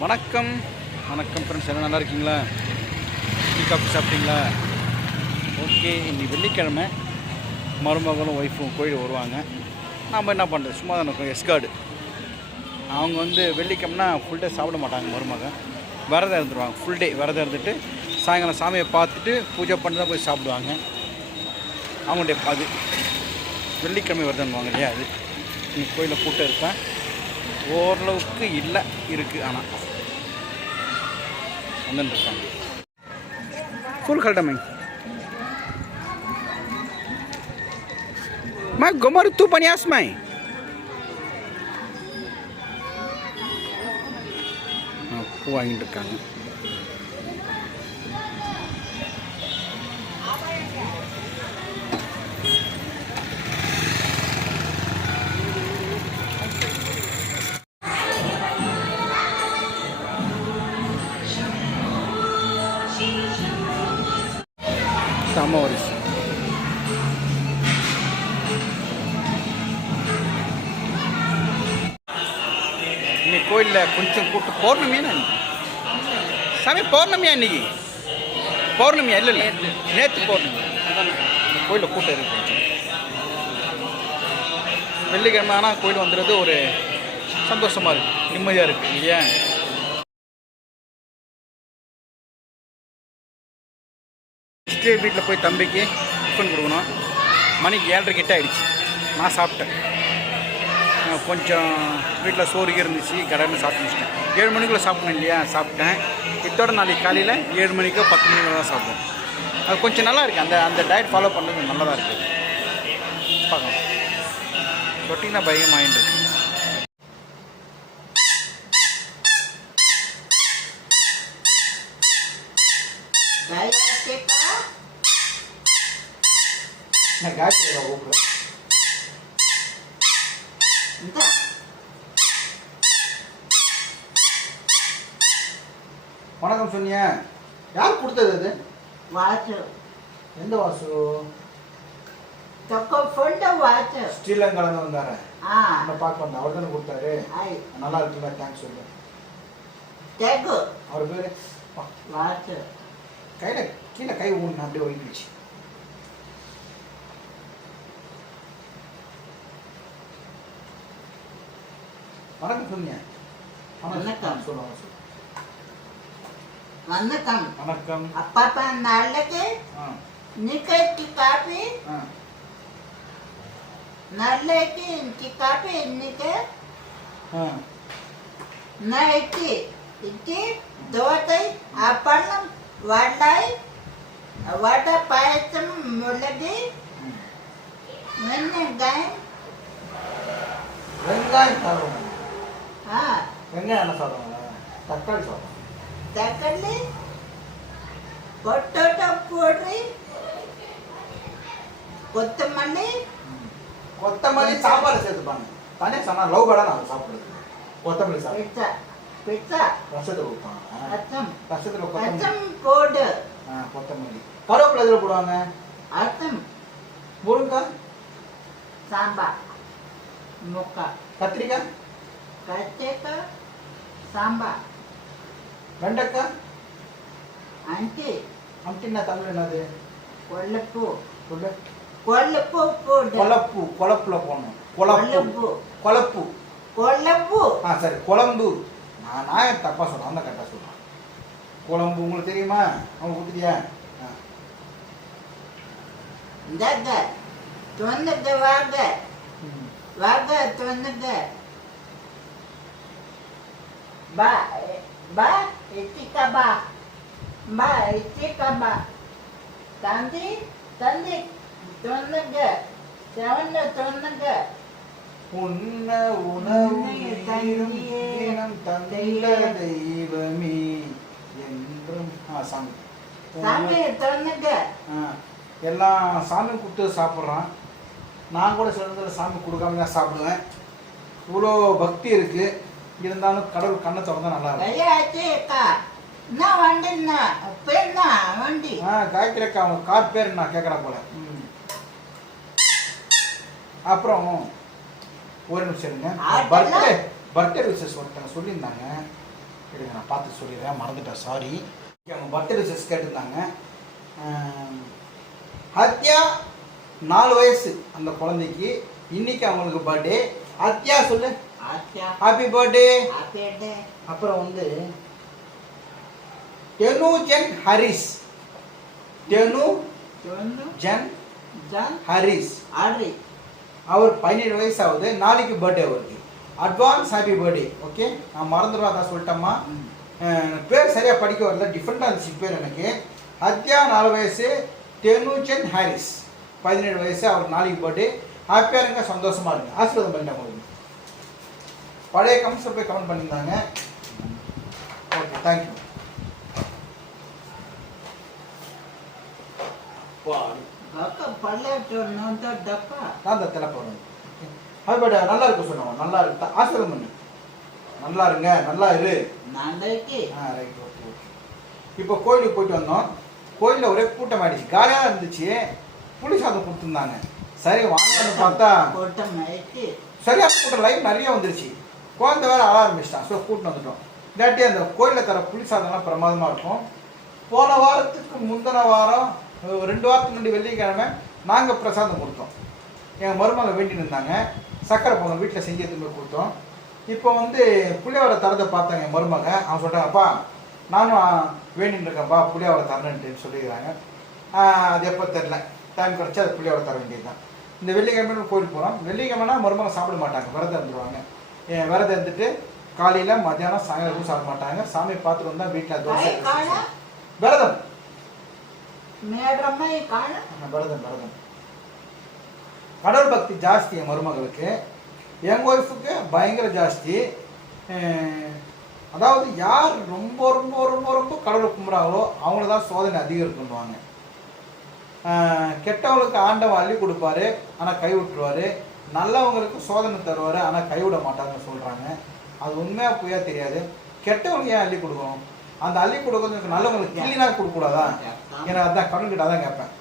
வணக்கம். வணக்கம் ஃப்ரெண்ட்ஸ் எல்லாம் நல்லா இருக்கீங்களா? டீ காஃபி சாப்பிட்டீங்களா? ஓகே இன்னைக்கு வெள்ளிக்கிழமை. மருமகளும் ஒய்ஃபும் கோயில் வருவாங்க. நாம் என்ன பண்ணுறது சும்மா தான் இருக்கோம் எஸ்கார்டு அவங்க வந்து வெள்ளிக்கிழமைனா ஃபுல் டே சாப்பிட மாட்டாங்க மருமகன் விரதம் இருந்துருவாங்க ஃபுல் டே விரதம் இருந்துட்டு சாயங்காலம் சாமியை பார்த்துட்டு பூஜை பண்ணி தான் போய் சாப்பிடுவாங்க. அவங்களுடைய அது வெள்ளிக்கிழமை விரதம்வாங்க இல்லையா அது? இன்னைக்கு கோயிலில் கூட்டம் இருப்பேன் ஓரளவுக்கு இல்லை இருக்குது ஆனால் வந்துட்டுருக்காங்க फुल खलटा मैं मैं गोमर तू पनियास में பூ வாங்கிட்டு இருக்காங்க தாமவரிசு இன்னைக்கு கோயிலில் கொஞ்சம் கூட்டு பௌர்ணமியா சாமி பௌர்ணமியா இன்னைக்கு? பௌர்ணமியா? இல்லை இல்லை. நேற்று பௌர்ணமி. கோயிலில் கூட்டம் இருக்கு வெள்ளிக்கிழமை ஆனால் கோயில் வந்துடுறது ஒரு சந்தோஷமாக இருக்குது நிம்மதியாக இருக்குது இல்லையா? ஃபஸ்ட்டு வீட்டில் போய் தம்பிக்கு டிஃபன் கொடுக்கணும். மணிக்கு ஏழரை கிட்ட ஆகிடுச்சு நான் சாப்பிட்டேன். கொஞ்சம் வீட்டில் சோறு இருந்துச்சு கடன்னு சாப்பிட்டு முடிச்சிட்டேன். ஏழு மணிக்குள்ளே சாப்பிடணும் இல்லையா? சாப்பிட்டேன். இதோட நாளைக்கு காலையில் ஏழு மணிக்கோ பத்து மணிக்கோ தான் சாப்பிடுவேன். அது கொஞ்சம் நல்லா இருக்குது அந்த அந்த டயட் ஃபாலோ பண்ணுறது நல்லதாக இருக்குது பார்க்கலாம். ரொட்டீனாக பயங்கரமாக ஆகிட்டு இருக்கு. காய்ச்சல் கூப்பிடுறேன் வணக்கம் சொன்னியா. யார் கொடுத்தது அது? வாசு. எந்த வாசு? தொக்க ஃபுல்ல வாசு. ஸ்ரீலங்காலேருந்து வந்தாரு. ஆ. நம்ம பார்க்க வந்தேன். அவர் தானே கொடுத்தாரு நல்லா இருக்குல்ல தேங்க்ஸ் சொல்லு. தெகு அவர் பேர்? வாசு. கையில் கீழே கை ஊன்னு அப்படியே ஒழிக்கிடுச்சு வணக்கம் சொன்னியா வணக்கம். சொல்லுவாங்க சொல்லு வணக்கம் வணக்கம் அப்பப்பா நாளைக்கு ஆ நிக்கி காபி ஆ நாளைக்கு ఇంటి కాపీ ఎన్నికే ஆ నైటి ఇట్టి దోతై అప్పన్నం వడ్డాయి వడ పాయసం ముళ్ళది ம். నిన్న గాయ வெங்காயம் சாப்பிடுவாங்க ఆ வெங்காயம் என்ன சாப்பிடுவாங்க? தக்காளி சாப்பிடுவாங்க. தக்காளி பொட்டோட்டோ பொடி கொத்தமல்லி. கொத்தமல்லி சாப்பாடு சேர்த்துப்பாங்க. தானே சொன்னா லவ் பேடா நான் சாப்பிடுறது. கொத்தமல்லி சாப்பிடு பிச்சா பிச்சா ரசத்தில் வைப்பாங்க அச்சம் ரசத்தில் அச்சம் போடு. ஆ கொத்தமல்லி. கருவேப்பிலை எதில் போடுவாங்க? அச்சம் முருங்கைக்காய்? சாம்பார். முக்க. கத்திரிக்காய்? கத்திரிக்க சாம்பார் வெண்டைக்காய்? అంటే அம்டின்னா தமிழ் என்னது? கொள்ளப்பு. சொல்லு கொள்ளப்பு போடு கொழப்பு கொழப்புல போடணும். குழப்பு. கொள்ளப்பு. குழப்பு. கொள்ளப்பு. ஆ சரி. குழம்பு. நான் நான் தப்பாக சொல்கிறேன் அந்த கரெக்டாக சொல்கிறேன் குழம்பு உங்களுக்கு தெரியுமா? அவங்க கொடுத்துட்டியா? ஆ. இந்தாங்க. தொண்ணுங்க வாங்க. வாங்க தொண்ணுங்க பா பா இட்டிக்க பா பா இட்டிக்க பா தந்தி தந்தி தொண்ணுங்க செவன்ல தொண்ணுங்க உண்ண உணவு உன்னைய தந்தையில தந்தையே, தினம் தெய்வமே என்றும் ஆ சாமி சாமி தொண்ணுங்க ஆ, எல்லாம் சாமி கொடுத்து சாப்பிட்றான் நான் கூட சிறந்த சாமி கொடுக்காம தான் சாப்பிடுவேன் இவ்வளோ பக்தி இருக்குது இருந்தாலும் கடவுள் கண்ணை திறந்தா நல்லா இருக்கும். ஆ காயத்ரி அக்கா அவங்க கார் பேர் நான் கேட்குறா போல. அப்புறம் ஒரு நிமிஷம் இருங்க. பர்த்டே பர்த்டே விஷஸ் ஒருத்தங்க சொல்லியிருந்தாங்க. இருங்க நான் பார்த்து சொல்லிடுறேன். மறந்துட்டேன் சாரி அவங்க பர்த்டே விஷஸ் கேட்டிருந்தாங்க. ஹத்யா நாலு வயசு அந்த குழந்தைக்கு. இன்னைக்கு அவங்களுக்கு பர்த்டே. ஹத்யா சொல்லு. ஹாப்பி பர்த்டே அப்புறம் வந்து டெனு ஜென் ஹரிஸ். டெனு தொன்னு ஜென் ஜன் ஹரிஸ். ஆடி அவர் பதினேழு வயசு ஆகுது நாளைக்கு பர்த்டே அவருக்கு. அட்வான்ஸ் ஹாப்பி பர்த்டே ஓகே நான் மறந்துடுவா அதான் சொல்லிட்டேம்மா. பேர் சரியாக படிக்க வரல. டிஃப்ரெண்ட்டாக இருந்துச்சு பேர் எனக்கு. ஹத்யா நாலு வயசு. டெனுச்சன் ஹாரிஸ். பதினேழு வயசு அவர் நாளைக்கு பர்த்டே ஹாப்பியாக இருங்க சந்தோஷமா இருங்க. ஆசீர்வாதம் பண்ணிட்டேன் உங்களுக்கு. பழைய கமெண்ட்ஸில் போய் கமெண்ட் பண்ணியிருந்தாங்க ஓகே தேங்க்யூ நல்லா இருக்கு சொன்னவன். நல்லா இருக்கு. ஆசீர்வாதம் பண்ணு. நல்லா இருங்க நல்லா இரு. ரைட் ஓகே ஓகே இப்போ கோயிலுக்கு போயிட்டு வந்தோம். கோயிலில் ஒரே கூட்டம் ஆயிடுச்சு. காலியாக இருந்துச்சு. புளி சாதம் கொடுத்துருந்தாங்க. சரி வாங்கன்னு பார்த்தா சரியா கூட்டம் லைன் நிறைய வந்துருச்சு. குழந்தை வேற அழ ஆரம்பிச்சிட்டான் ஸோ கூட்டின்னு வந்துட்டோம். இல்லாட்டி அந்த கோயிலில் தர புளி சாதம்லாம் பிரமாதமாக இருக்கும். போன வாரத்துக்கு முந்தின வாரம் ரெண்டு வாரத்துக்கு முன்னாடி வெள்ளிக்கிழமை நாங்கள் பிரசாதம் கொடுத்தோம். எங்கள் மருமக வேண்டி இருந்தாங்க. சக்கரை பொங்கல் வீட்டில் செஞ்சு போய் கொடுத்தோம். இப்போ வந்து புளியோட தரத்தை பார்த்தாங்க என் மருமக. அவன் சொல்கிறாங்கப்பா நானும் வேண்டின்னு இருக்கேன்ப்பா புளியோட தரணுன்ட்டு சொல்லிக்கிறாங்க. அது எப்போ தெரில டைம் கிடச்சா அது புளியோட தர வேண்டியது தான் இந்த வெள்ளிக்கிழமை கோயில் போகிறோம் வெள்ளிக்கிழமைனா மருமகம் சாப்பிட மாட்டாங்க விரதம் இருந்துருவாங்க. விரதம் இருந்துட்டு காலையில் மத்தியானம் சாயங்காலம் எதுவும் சாப்பிட மாட்டாங்க. சாமியை பார்த்துட்டு வந்தால் வீட்டில் தோசை விரதம். விரதம் விரதம். கடவுள் பக்தி ஜாஸ்தி என் மருமகளுக்கு. என் ஒய்ஃபுக்கு பயங்கர ஜாஸ்தி. அதாவது யார் ரொம்ப ரொம்ப ரொம்ப ரொம்ப கடவுளை கும்பிட்றாங்களோ அவங்கள தான் சோதனை அதிகம் இருக்குன்னுவாங்க கெட்டவங்களுக்கு ஆண்டவன் அள்ளி கொடுப்பாரு ஆனால் கை விட்டுருவாரு. நல்லவங்களுக்கு சோதனை தருவார் ஆனால் கைவிட மாட்டாங்கன்னு சொல்கிறாங்க அது உண்மையாக பொய்யா தெரியாது. கெட்டவங்களுக்கு ஏன் அள்ளி கொடுக்கணும்? அந்த அள்ளி கொடுக்கறதுக்கு நல்லவங்களுக்கு கிள்ளினா கொடுக்கூடாதா ஏன்னா அதான் கடன்கிட்ட தான் கேட்பேன்.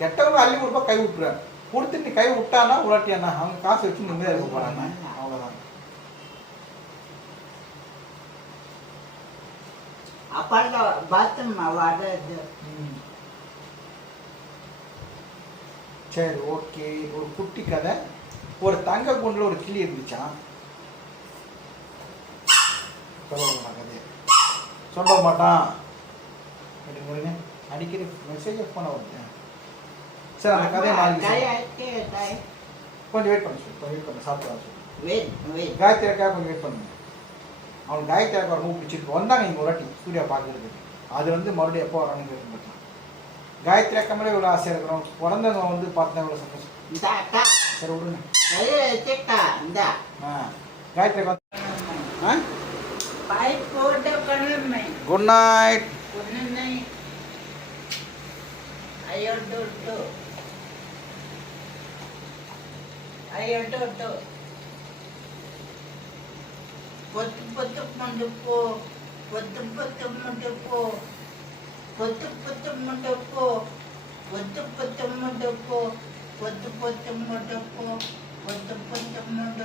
கெட்டவங்க அள்ளி கொடுப்பா கை விட்டுருவேன். கொடுத்து நீ கை விட்டானா உலாட்டியானா அவங்க காசு வச்சு நிம்மதியாக இருக்க போகிறாங்க அவ்வளோதான் அப்பல்ல பாத்ரூம் வாடது ம். சரி ஓகே ஒரு குட்டி கதை. ஒரு தங்க குண்டில் ஒரு கிளி இருந்துச்சான் சொல்ல மாட்டான். கதையை சொல்ல மாட்டான் அடிக்கடி மெசேஜ் ஃபோனை வருது சரி அந்த கதையை நாளைக்கு கொஞ்சம் வெயிட் பண்ணு சொல்லு கொஞ்சம் வெயிட் பண்ணு சாப்பிட்டு சொல்லு. அக்கா கொஞ்சம் வெயிட் பண்ணுங்க. அவனுக்கு காயத்ரி அக்கா ரொம்ப பிடிச்சிருக்கு. வந்தாங்க இங்கே ஒரு வாட்டி சூர்யா பார்க்கறதுக்கு அது வந்து மறுபடியும் எப்போ கேட்க மாட்டான் காயத்ரி அக்கா மேலே இவ்வளோ ஆசையாக இருக்கிறோம் பிறந்தவங்க வந்து பார்த்தா இவ்வளோ சந்தோஷம். சரி விடுங்க கையை வச்சுக்கா இந்த. ஆ காயத்ரி ஆ? பைப் போட்டு கணமே குட் நைட் ஒன்று நை ஐயோ டூ டூ ஐயோ டூ டூ பொத்து பொத்து முண்டு போ. பொத்து பொத்து முண்டு போ. பொத்து பொத்து முண்டு போ பொத்து பொத்து முண்டு போ பொத்து பொத்து முண்டு போ பொத்து பொத்து முண்டு